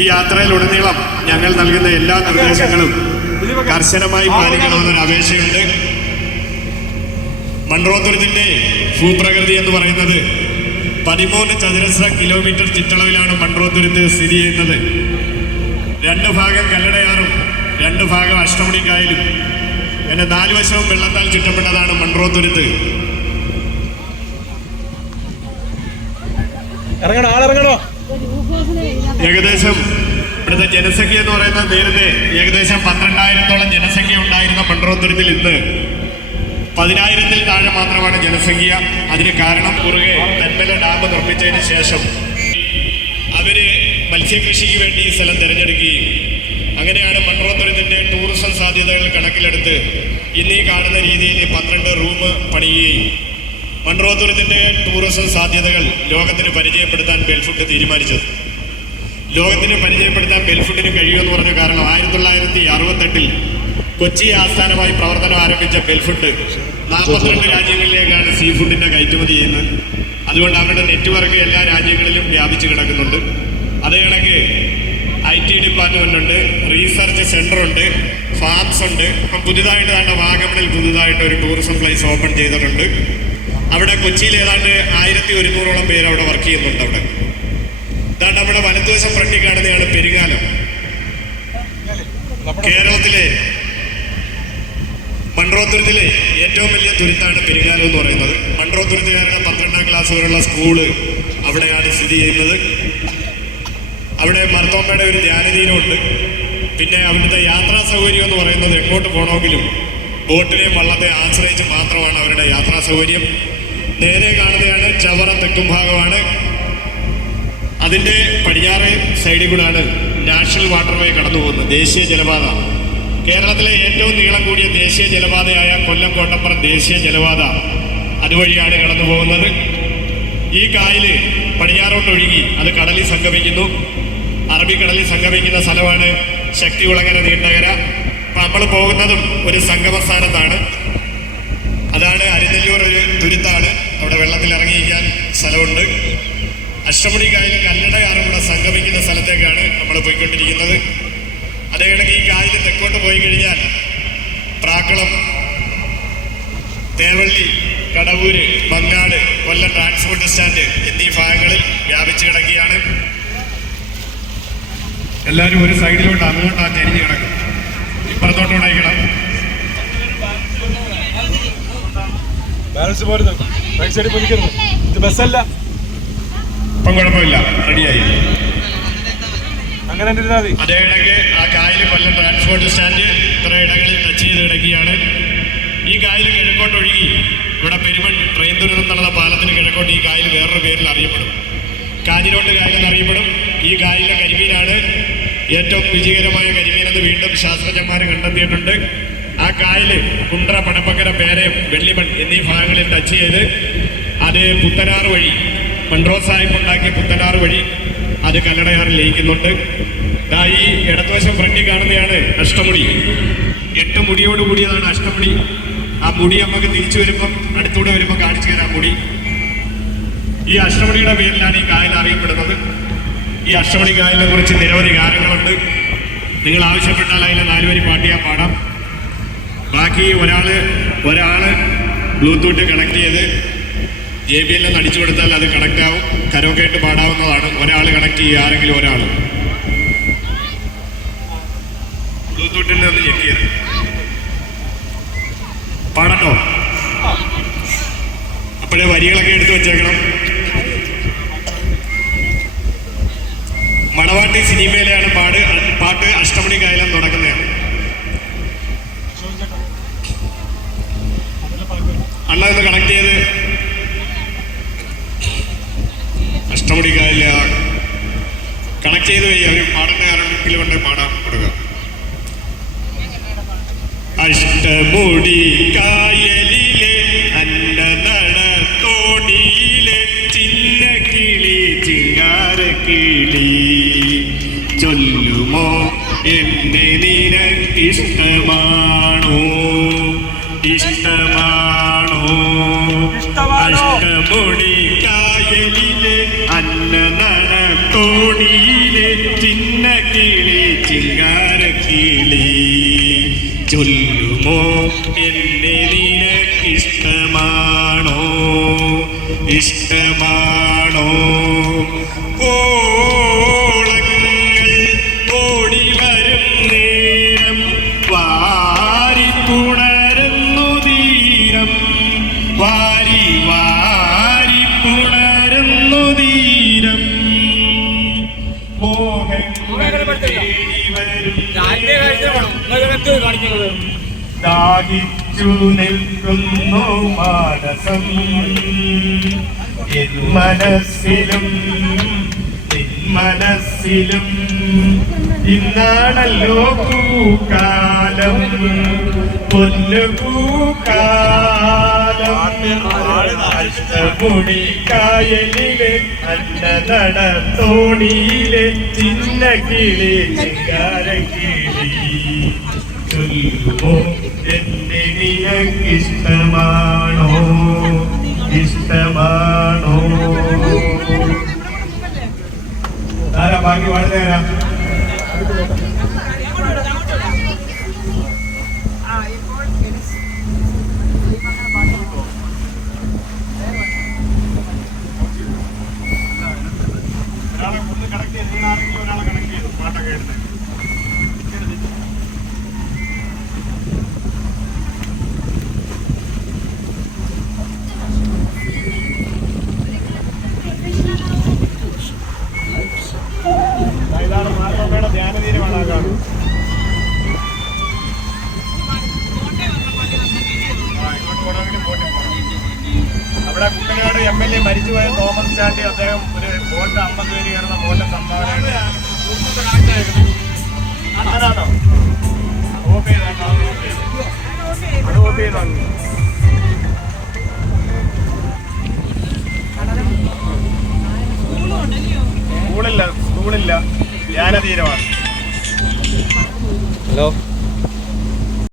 ഈ യാത്രയിലുടനീളം ഞങ്ങൾ നൽകുന്ന എല്ലാ നിർദ്ദേശങ്ങളും കർശനമായി പാലിക്കണമെന്നൊരു അപേക്ഷയുണ്ട്. മൺറോത്തുരുത്തിന്റെ ഭൂപ്രകൃതി എന്ന് പറയുന്നത് പതിമൂന്ന് ചതുരശ്ര കിലോമീറ്റർ ചുറ്റളവിലാണ് മൺറോത്തുരുത്ത് സ്ഥിതി ചെയ്യുന്നത്. രണ്ട് ഭാഗം കല്ലടയാറും രണ്ട് ഭാഗം അഷ്ടമുടിക്കായലും. എന്നെ നാല് വശവും വെള്ളത്താൽ ചുറ്റപ്പെട്ടതാണ് മൺറോത്തുരുത്ത് ഇറങ്ങണോ ആളിറങ്ങണോ? ഏകദേശം ഇവിടുത്തെ ജനസംഖ്യ എന്ന് പറയുന്നത് നേരത്തെ ഏകദേശം പന്ത്രണ്ടായിരത്തോളം ജനസംഖ്യ ഉണ്ടായിരുന്ന മൺറോത്തുരുത്തിൽ ഇന്ന് പതിനായിരത്തിൽ താഴെ മാത്രമാണ് ജനസംഖ്യ. അതിന് കാരണം കുറുകെ തെന്മല ഡാം നിർമ്മിച്ചതിന് ശേഷം അവർ മത്സ്യകൃഷിക്ക് വേണ്ടി ഈ സ്ഥലം തിരഞ്ഞെടുക്കുകയും അങ്ങനെയാണ് മൺറോത്തുരുത്തിന്റെ ടൂറിസം സാധ്യതകൾ കണക്കിലെടുത്ത് ഇന്ന് ഈ കാണുന്ന രീതിയിൽ പന്ത്രണ്ട് റൂം പണിയുകയും മൺറോത്തുരുത്തിന്റെ ടൂറിസം സാധ്യതകൾ ലോകത്തിന് പരിചയപ്പെടുത്താൻ ബെൽഫുഡ് തീരുമാനിച്ചത്. ലോകത്തിന് പരിചയപ്പെടുത്താൻ ബെൽഫുഡിന് കഴിയുമെന്ന് പറഞ്ഞ കാരണം ആയിരത്തി തൊള്ളായിരത്തി അറുപത്തെട്ടിൽ കൊച്ചി ആസ്ഥാനമായി പ്രവർത്തനം ആരംഭിച്ച ബെൽഫുഡ് നാൽപ്പത്തിരണ്ട് രാജ്യങ്ങളിലേക്കാണ് സീ ഫുഡിന്റെ കയറ്റുമതി ചെയ്യുന്നത്. അതുകൊണ്ട് അവരുടെ നെറ്റ്വർക്ക് എല്ലാ രാജ്യങ്ങളിലും വ്യാപിച്ചു കിടക്കുന്നുണ്ട്. അതേ കണക്ക് ഐ ടി ഡിപ്പാർട്ട്മെന്റ് ഉണ്ട് റീസർച്ച് സെന്റർ ഉണ്ട് ഫാംസ് ഉണ്ട്. ഇപ്പം പുതുതായിട്ട് തന്നെ വാഗമണിൽ പുതുതായിട്ട് ഒരു ടൂറിസം പ്ലേസ് ഓപ്പൺ ചെയ്തിട്ടുണ്ട്. അവിടെ കൊച്ചിയിൽ ഏതാണ്ട് ആയിരത്തി ഒരുന്നൂറോളം പേര് അവിടെ വർക്ക് ചെയ്യുന്നുണ്ട് അവിടെ. ഇതാണ് നമ്മുടെ വലതുവശം ഫ്രണ്ടിൽ കാണുന്നതാണ് പെരുങ്ങാലം. കേരളത്തിലെ മൺറോത്തുരുത്തിലെ ഏറ്റവും വലിയ തുരുത്താണ് പെരുങ്ങാലം എന്ന് പറയുന്നത്. മൺറോത്തുരുത്തുകാരുടെ പന്ത്രണ്ടാം ക്ലാസ് വരെയുള്ള സ്കൂൾ അവിടെയാണ് സ്ഥിതി ചെയ്യുന്നത്. അവിടെ മർത്തോമ്മയുടെ ഒരു ധ്യാനതീരമുണ്ട് പിന്നെ അവിടുത്തെ യാത്രാ സൗകര്യം എന്ന് പറയുന്നത് എങ്ങോട്ട് പോകണമെങ്കിലും ബോട്ടിനെയും വള്ളത്തെ ആശ്രയിച്ച് മാത്രമാണ് അവരുടെ യാത്രാ സൗകര്യം. നേരെ കാണുന്നതാണ് ചവറ തെക്കും ഭാഗമാണ്. അതിന്റെ പടിഞ്ഞാറ് സൈഡിൽ കൂടാണ് നാഷണൽ വാട്ടർവേ കടന്നു പോകുന്നത് ദേശീയ ജലപാത. കേരളത്തിലെ ഏറ്റവും നീളം കൂടിയ ദേശീയ ജലപാതയായ കൊല്ലം കോട്ടപ്പുറം ദേശീയ ജലപാത അതുവഴിയാണ് കടന്നു പോകുന്നത് ഈ കായൽ പടിഞ്ഞാറോട്ട് ഒഴുകി അത് കടലിൽ സംഗമിക്കുന്നു. അറബിക്കടലിൽ സംഗമിക്കുന്ന സ്ഥലമാണ് ശക്തി ശക്തികുളങ്ങര നീണ്ടകര. അപ്പം നമ്മൾ പോകുന്നതും ഒരു സംഗമ സ്ഥാനത്താണ് അതാണ് അരിനെല്ലൂർ ഒരു തുരുത്താണ്. അവിടെ വെള്ളത്തിൽ ഇറങ്ങിയിരിക്കാൻ സ്ഥലമുണ്ട്. അഷ്ടമുടി കായൽ സംഗമിക്കുന്ന സ്ഥലത്തേക്കാണ് നമ്മൾ പോയിക്കൊണ്ടിരിക്കുന്നത്. അതേ കണക്ക് ഈ കായൽ തെക്കോട്ട് പോയി കഴിഞ്ഞാൽ പ്രാക്കളം തേവള്ളി കടവൂര് മങ്ങാട് കൊല്ലം ട്രാൻസ്പോർട്ട് സ്റ്റാൻഡ് എന്നീ ഭാഗങ്ങളിൽ വ്യാപിച്ചു കിടക്കുകയാണ്. എല്ലാവരും ഒരു സൈഡിലോട്ട് അങ്ങോട്ടാണ് തിരിഞ്ഞു കിടക്കും. ഇപ്പുറത്തോട്ടോടായിക്കണം ബാലൻസ് പോരുന്നു ഇത് ബസ്സല്ല ഇപ്പം കുഴപ്പമില്ല. റെഡിയായി അങ്ങനെ അതേ ഇടയ്ക്ക് ആ കായൽ കൊല്ലം ട്രാൻസ്പോർട്ട് സ്റ്റാൻഡ് ഇത്ര ഇടങ്ങളിൽ ടച്ച് ചെയ്ത് കിടക്കുകയാണ്. ഈ കായൽ കിഴക്കോട്ട് ഒഴുകി. ഇവിടെ പെരുമൺ ട്രെയിൻ ദുരിതം നടന്ന പാലത്തിന് കിഴക്കോട്ട് ഈ കായൽ വേറൊരു പേരിൽ അറിയപ്പെടും. കാഞ്ഞിരോട്ട് കായൽ എന്നറിയപ്പെടും ഈ കായലിലെ കരിമീനാണ്. ഏറ്റവും വിജയകരമായ കരിമീനെന്ന് വീണ്ടും ശാസ്ത്രജ്ഞന്മാർ കണ്ടെത്തിയിട്ടുണ്ട്. ആ കായൽ കുണ്ട്ര പടപ്പക്കര പേരയം വെള്ളിമൺ എന്നീ ഭാഗങ്ങളിൽ ടച്ച് ചെയ്ത് അത് പുത്തനാറ് വഴി മൺട്രോ സാഹിബ് ഉണ്ടാക്കിയ പുത്തനാറ് വഴി അത് കല്ലടയാറിൽ ലയിക്കുന്നുണ്ട്. ദാ ഈ ഇടതുവശം ഫ്രണ്ടിൽ കാണുന്നതാണ് അഷ്ടമുടി. എട്ട് മുടിയോട് കൂടിയതാണ് അഷ്ടമുടി. ആ മുടി നമുക്ക് തിരിച്ചു വരുമ്പം അടുത്തൂടെ വരുമ്പോൾ കാണിച്ചു തരാം മുടി. ഈ അഷ്ടമുടിയുടെ പേരിലാണ് ഈ കായൽ അറിയപ്പെടുന്നത്. ഈ അഷ്ടമുടി കായലിനെ കുറിച്ച് നിരവധി ഗാനങ്ങളുണ്ട്. നിങ്ങൾ ആവശ്യപ്പെട്ടാൽ അതിലെ നാലുവരി പാട്ട് പാടാം. ബാക്കി ഒരാൾ ഒരാൾ ബ്ലൂടൂത്ത് കണക്ട് ചെയ്ത് ജെ ബി എല്ലാം അടിച്ചു കൊടുത്താൽ അത് കണക്ട് ആവും. കരോക്കായിട്ട് പാടാവുന്നതാണ്. ഒരാൾ കണക്ട് ചെയ്യുക ആരെങ്കിലും ഒരാൾ ബ്ലൂടൂത്തിൽ നിന്ന് പാടട്ടോ അപ്പോഴേ വരികളൊക്കെ എടുത്തു വെച്ചേക്കണം. മണവാട്ടി സിനിമയിലെയാണ് പാട് പാട്ട് അഷ്ടമണി കായലം തുടങ്ങുന്നത്. അണ്ണ ഒന്ന് കണക്ട് ചെയ്ത്. ആ കണക്ട് ചെയ്ത് കഴിയാൻ അവർ പാടുന്ന ആരെങ്കിലും കൊണ്ട് പാടാൻ കൊടുക്കുക അഷ്ടമുടി കായലിലെ അന്ന നടത്തോണിയിലെ ചിന്ന കിളി ചിങ്ങാര കിളി ചൊല്ലുമോ എന്നെ നിനക്കിഷ്ടമാണോ? ഇഷ്ടമാണോ? ഇഷ്ടമാണോ? അഷ്ടമുടി തോണിയിലെ ചിന്ന കിളി ചിങ്ങാര കിളി. ചൊല്ലുമോ? എന്നെ നിനക്കിഷ്ടമാണോ? ഇഷ്ടമാണോ? നേരം ദാഹിച്ചു നിൽക്കുന്നു മാനസം. എൻ മനസ്സിലും നിൻ മനസ്സിലും ഇന്നാണല്ലോ പൂക്കാലം. പൊന്നുപൂക്കാലം. അഷ്ടമുടി കായലിലെ അന്നനട തോണിയിലെ ചിന്ന കിളി ചിങ്കാര കിളി. ചൊല്ലുമോ എന്നെ നിനക്കിഷ്ടമാണോ? ഇഷ്ടമാണോ? ആരാ ബാക്കി പാടുന്നേരാ അവിടെ കുട്ടനാട് എം എൽ എ മരിച്ചുപോയ തോമസ് ചാണ്ടി അദ്ദേഹം ഒരു ബോട്ട് അമ്പത് പേര് കയറുന്ന ബോട്ട് സംഭാവന സ്കൂളില്ല സ്കൂളില്ല. ധ്യാനതീരമാണ്. ഹലോ.